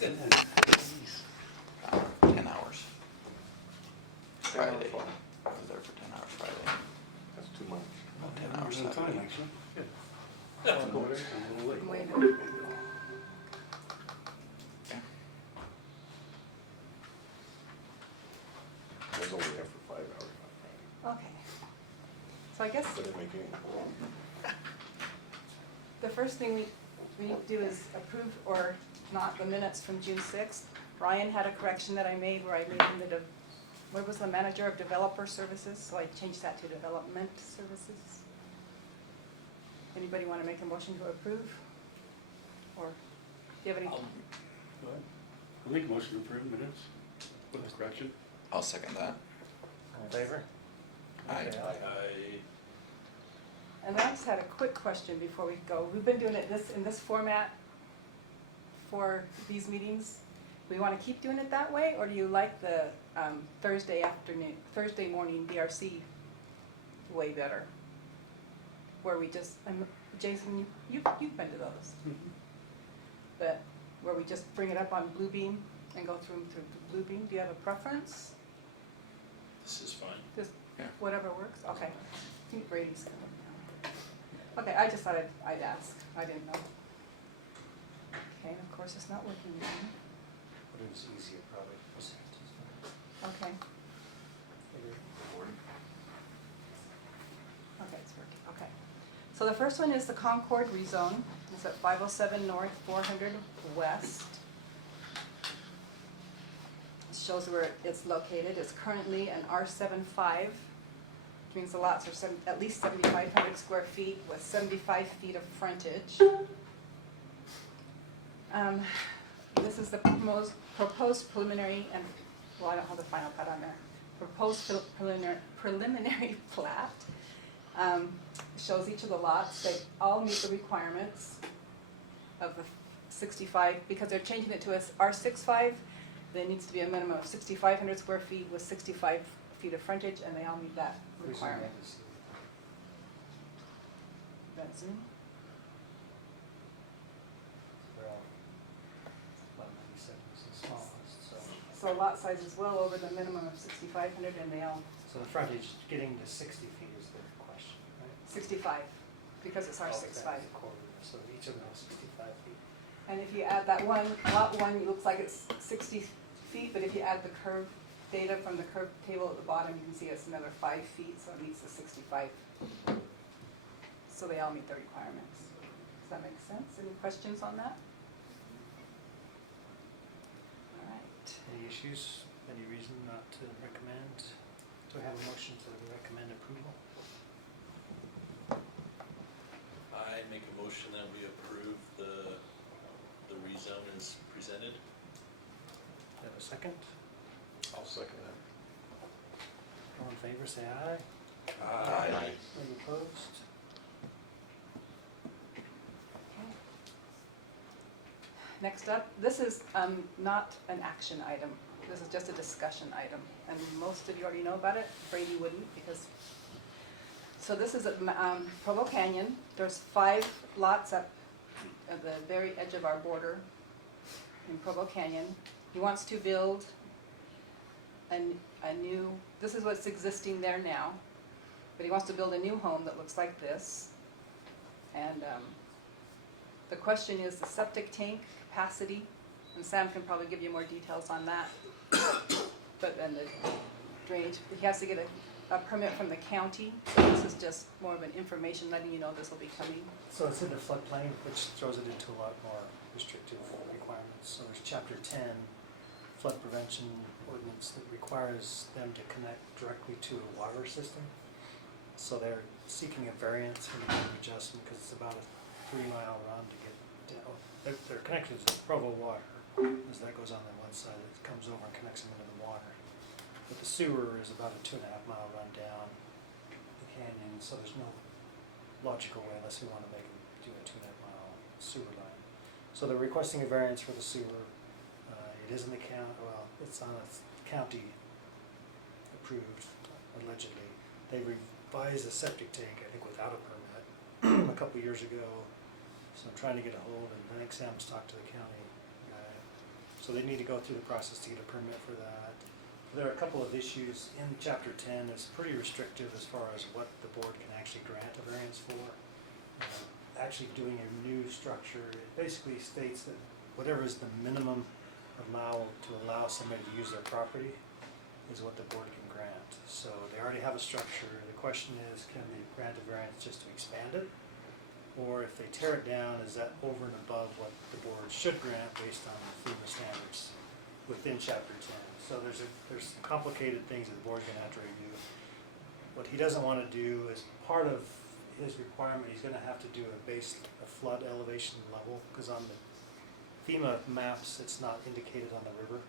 10 hours. Friday. I was there for 10 hours Friday. That's too much. About 10 hours Time, Saturday. actually. Good. That's I'm cool. a little late. Wait. Yeah. I was only there for 5 hours on Okay. So I guess Friday. Didn't make any. the first thing we need to do is approve or not the minutes from June 6th. Ryan had a correction that I made where I made him what was the manager of developer services? So I changed that to development services. Anybody want to make a motion to approve? Or do you have any? Go ahead. I'll make a motion to approve minutes with the correction. I'll second that. All in favor? Aye. Okay, And I just had a quick question before we go. We've been doing it in this format for these meetings. We want to keep doing it that way, or do you like the Thursday morning DRC way better? Where we just, Jason, you've been to those, but where we just bring it up on Bluebeam and go through the Bluebeam. Do you have a preference? This is fine. Just Yeah. whatever works? Okay. I think Brady's coming now. Okay, I just thought I'd ask. I didn't know. Okay, and of course it's not working again. but it's easier probably. Okay. Okay, it's working. Okay. So the first one is the Concord Rezone. It's at 507 North, 400 West. It shows where it's located. It's currently an R75, which means the lots are at least 7,500 square feet with 75 feet of frontage. This is the proposed preliminary and, well, I don't have the final plat on there. Proposed preliminary plat. Shows each of the lots. They all meet the requirements of the 65, because they're changing it to a R65. There needs to be a minimum of 6,500 square feet with 65 feet of frontage, and they all meet that requirement. That's Zoom. They're all 197 is the smallest, so. So lot size is well over the minimum of 6,500, and they all So the frontage getting to 60 feet is the question, right? 65, because it's Oh, R65. that's a quarter, so each of them is 65 feet. And if you add that one, lot one, it looks like it's 60 feet, but if you add the curve data from the curve table at the bottom, you can see it's another 5 feet, so it meets the 65. So they all meet the requirements. Does that make sense? Any questions on that? All right. Any issues, any reason not to recommend? Do I have a motion to recommend approval? I make a motion that we approve the rezone as presented. Do I have a second? I'll second that. All in favor, say aye. Aye. Any opposed? Okay. Next up, this is not an action item. This is just a discussion item, and most of you already know about it. Brady wouldn't, because. So this is at Provo Canyon. There's 5 lots up at the very edge of our border in Provo Canyon. He wants to build a new. This is what's existing there now, but he wants to build a new home that looks like this. And the question is the septic tank capacity, and Sam can probably give you more details on that. But then the drainage, he has to get a permit from the county. So this is just more of an information letting you know this will be coming. So it's in the floodplain, which throws it into a lot more restrictive requirements. So there's chapter 10, flood prevention ordinance, that requires them to connect directly to a water system. So they're seeking a variance and an adjustment because it's about a 3-mile run to get down. They're connected to Provo water, as that goes on one side, it comes over and connects them into the water. But the sewer is about a 2.5-mile run down the canyon, so there's no logical way unless we want to make them do a 2.5-mile sewer line. So they're requesting a variance for the sewer. It is in the county, well, it's on a county approved, allegedly. They revised the septic tank, I think without a permit, a couple years ago. So I'm trying to get a hold, and I think Sam's talked to the county guy. So they need to go through the process to get a permit for that. There are a couple of issues in chapter 10. It's pretty restrictive as far as what the board can actually grant a variance for. Actually doing a new structure, it basically states that whatever is the minimum allowed to allow somebody to use their property is what the board can grant. So they already have a structure. The question is, can they grant a variance just to expand it? Or if they tear it down, is that over and above what the board should grant based on FEMA standards within chapter 10? So there's some complicated things that the board's gonna have to review. What he doesn't wanna do is part of his requirement, he's gonna have to do a flood elevation level, because on the FEMA maps, it's not indicated on the river.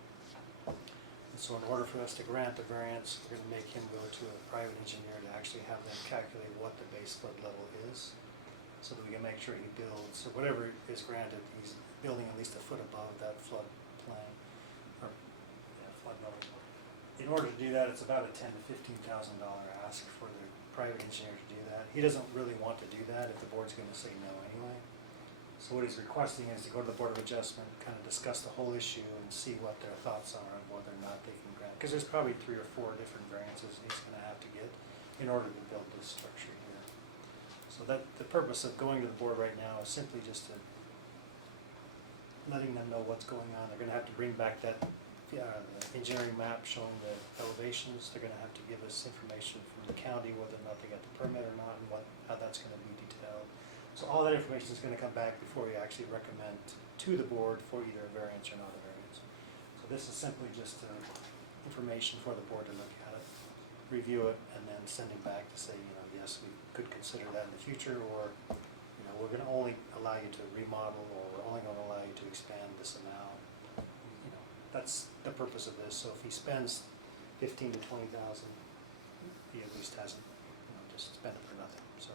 And so in order for us to grant the variance, we're gonna make him go to a private engineer to actually have them calculate what the base flood level is, so that we can make sure he builds, so whatever is granted, he's building at least a foot above that flood plain, or, flood level. In order to do that, it's about a $10,000 to $15,000 ask for the private engineer to do that. He doesn't really want to do that if the board's gonna say no anyway. So what he's requesting is to go to the Board of Adjustment, kind of discuss the whole issue and see what their thoughts are on whether or not they can grant. Because there's probably 3 or 4 different variances he's gonna have to get in order to build this structure here. So that, the purpose of going to the board right now is simply just to letting them know what's going on. They're gonna have to bring back that the engineering map showing the elevations. They're gonna have to give us information from the county whether or not they got the permit or not, and how that's gonna be detailed. So all that information is gonna come back before we actually recommend to the board for either a variance or not a variance. So this is simply just information for the board to look at it, review it, and then send it back to say, yes, we could consider that in the future, or, we're gonna only allow you to remodel, or we're only gonna allow you to expand this amount. That's the purpose of this. So if he spends 15 to 20,000, he at least hasn't, just spent it for nothing. So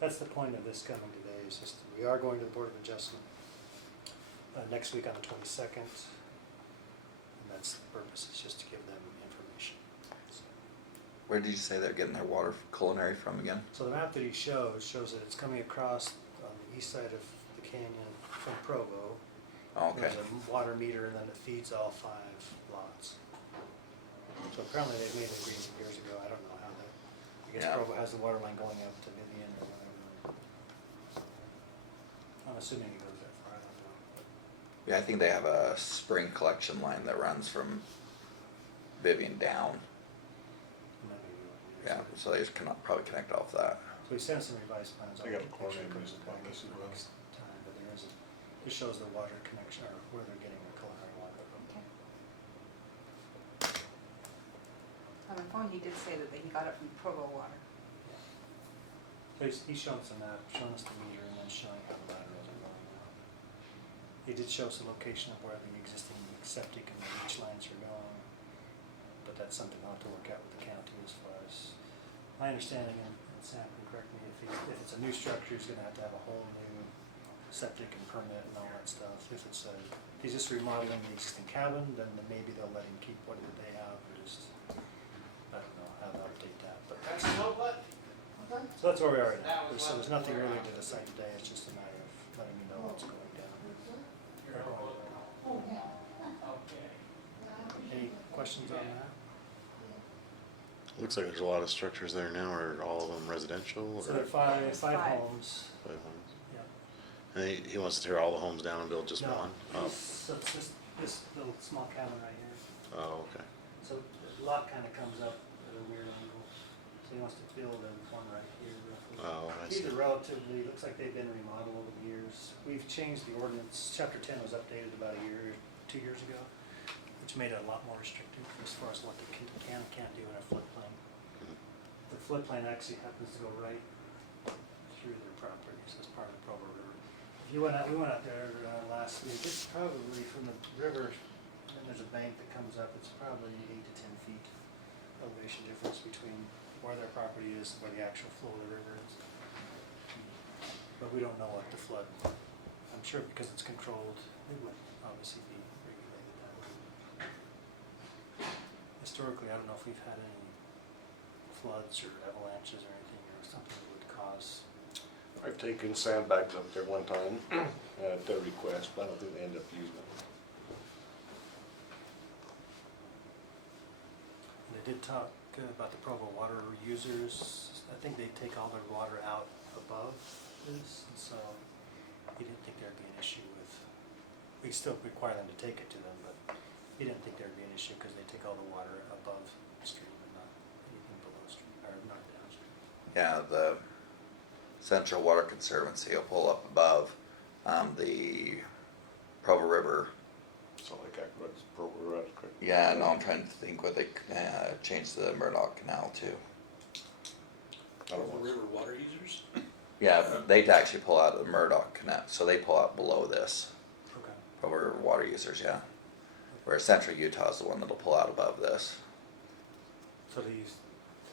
that's the point of this coming today. Is just we are going to the Board of Adjustment next week on the 22nd, and that's the purpose. It's just to give them information. So, Where did you say they're getting their water culinary from again? so the map that he shows that it's coming across on the east side of the canyon from Provo. Oh, okay. There's a water meter, and then it feeds all 5 lots. So apparently they made an agreement years ago. I don't know how that, I guess Yeah. Provo has the water line going up to Vivian or whatever. I'm assuming it goes that far, I don't know. Yeah, I think they have a spring collection line that runs from Vivian down. That may be what it is. Yeah, so they just cannot probably connect off that. So we sent some revised plans. They got a I'll corner actually in put this it one, back this in is next time, but there is it shows the water connection, or where they're getting their culinary water from. Okay. On the phone, he did say that he got it from Provo water. So he's shown us a map, showing us the meter, and then showing how the laterals are going out. He did show us the location of where the existing septic and the leach lines are going, but that's something I'll have to work out with the county as far as, my understanding, and Sam can correct me, if it's a new structure, he's gonna have to have a whole new septic and permit and all that stuff. If he's just remodeling the existing cabin, then maybe they'll let him keep what they have, or just, I don't know how to update that, but. So that's where we are right now. So there's nothing really to decide today, it's just a matter of letting me know what's going down. Any questions on that? Looks like there's a lot of structures there now. Are all of them residential? So Or there are five Five. homes, 5 homes? yeah. And he wants to tear all the homes down and build just No, one? Oh, So it's just this little small cabin right here. oh, okay. So the lot kind of comes up at a weird angle. So he wants to build one right here roughly. Oh, I These see. are relatively, looks like they've been remodeled over the years. We've changed the ordinance, chapter 10 was updated about 2 years ago, which made it a lot more restrictive as far as what they can and can't do in a floodplain. Mhm. The floodplain actually happens to go right through their properties as part of the Provo River. If you we went out there last week, it's probably from the river, and there's a bank that comes up, it's probably 8 to 10 feet elevation difference between where their property is and where the actual flow of the river is. But we don't know what the flood, I'm sure because it's controlled, it would obviously be regulated that way. Historically, I don't know if we've had any floods or avalanches or anything, or something that would cause. I've taken sandbags up there one time at their request, but I don't think they end up using it. did talk about the Provo water users. I think they take all their water out above this, and so he didn't think there'd be an issue with, we still require them to take it to them, but he didn't think there'd be an issue because they take all the water above stream and not anything below stream, or not downstream. Yeah, the Central Water Conservancy will pull up above, the Provo River. So like Aqueduct's Provo Road, correct? Yeah, no, I'm trying to think what they, changed the Murdoch Canal to. Provo River water users? Yeah, they actually pull out of the Murdoch Canal, so they pull out below this. Okay. Provo River water users, yeah. Whereas Central Utah is the one that'll pull out above this. So do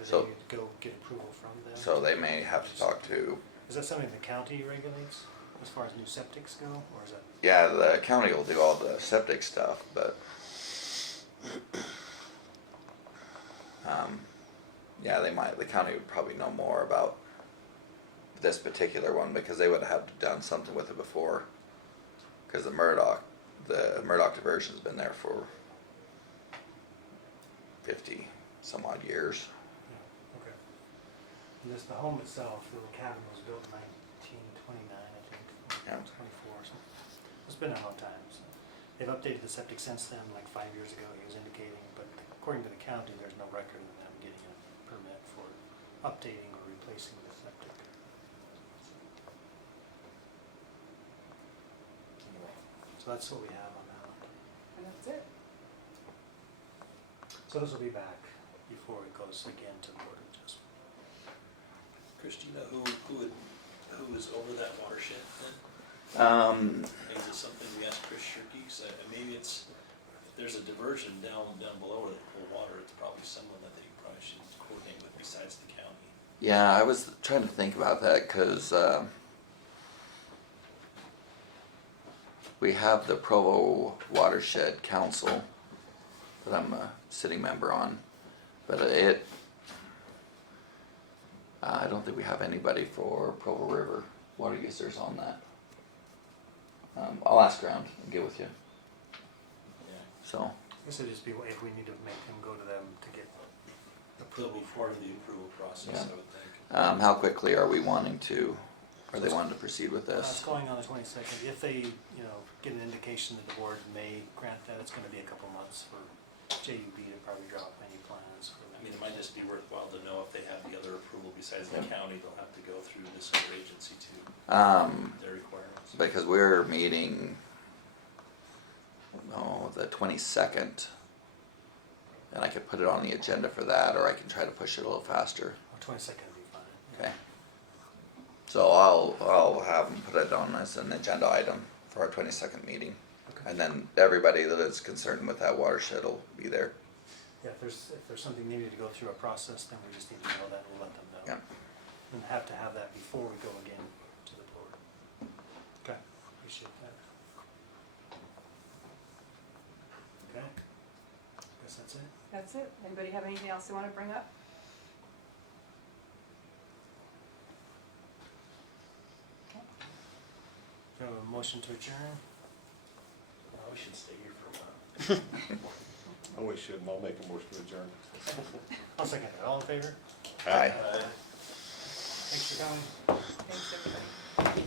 So- they go get approval from them? So they may have to talk to, Is that something the county regulates as far as new septics go, or is that? yeah, the county will do all the septic stuff, but yeah, the county would probably know more about this particular one because they would have done something with it before. Cause the Murdoch diversion's been there for 50 some odd years. Yeah, okay. And this, the home itself, the little cabin was built in 1929, I think, Yeah. 24 or something. It's been a long time, so. They've updated the septic since then, like 5 years ago, he was indicating, but according to the county, there's no record of them getting a permit for updating or replacing the septic. So that's what we have on that one. And that's it. So this will be back before it goes again to the Board of Adjustment. Christina, who is over that watershed then? Maybe it's something we ask Chris Shirky, 'cause maybe it's, if there's a diversion down below the water, it's probably someone that they probably should coordinate with besides the county. Yeah, I was trying to think about that because we have the Provo Watershed Council that I'm a sitting member on, but I don't think we have anybody for Provo River water users on that. I'll ask around and get with you. Yeah. So, I guess it'd just be if we need to make them go to them to get They'll approval be for part of the approval process, Yeah. I would think. how quickly are they wanting to proceed with It's this? going on the 22nd. If they, get an indication that the board may grant that, it's gonna be a couple months for JUB to probably draw up any plans for I that. mean, it might just be worthwhile to know if they have the other approval besides the Yeah. county, they'll have to go through this other agency too, their requirements. Because we're meeting, the 22nd. And I could put it on the agenda for that, or I can try to push it a little faster. 22nd would be fine. Okay. So I'll have them put it on as an agenda item for our 22nd meeting. Okay. And then everybody that is concerned with that watershed will be there. Yeah, if there's something needed to go through a process, then we just need to know that and we'll let them know. Yeah. And have to have that before we go again to the board. Okay, appreciate that. Okay, guess that's it. That's it. Anybody have anything else they want to bring up? Okay. Do you have a motion to adjourn? Oh, we should stay here for a while. Oh, we should, and I'll make a motion to adjourn. I'll second it. All in favor? Aye. Thanks for coming. Thanks, everybody.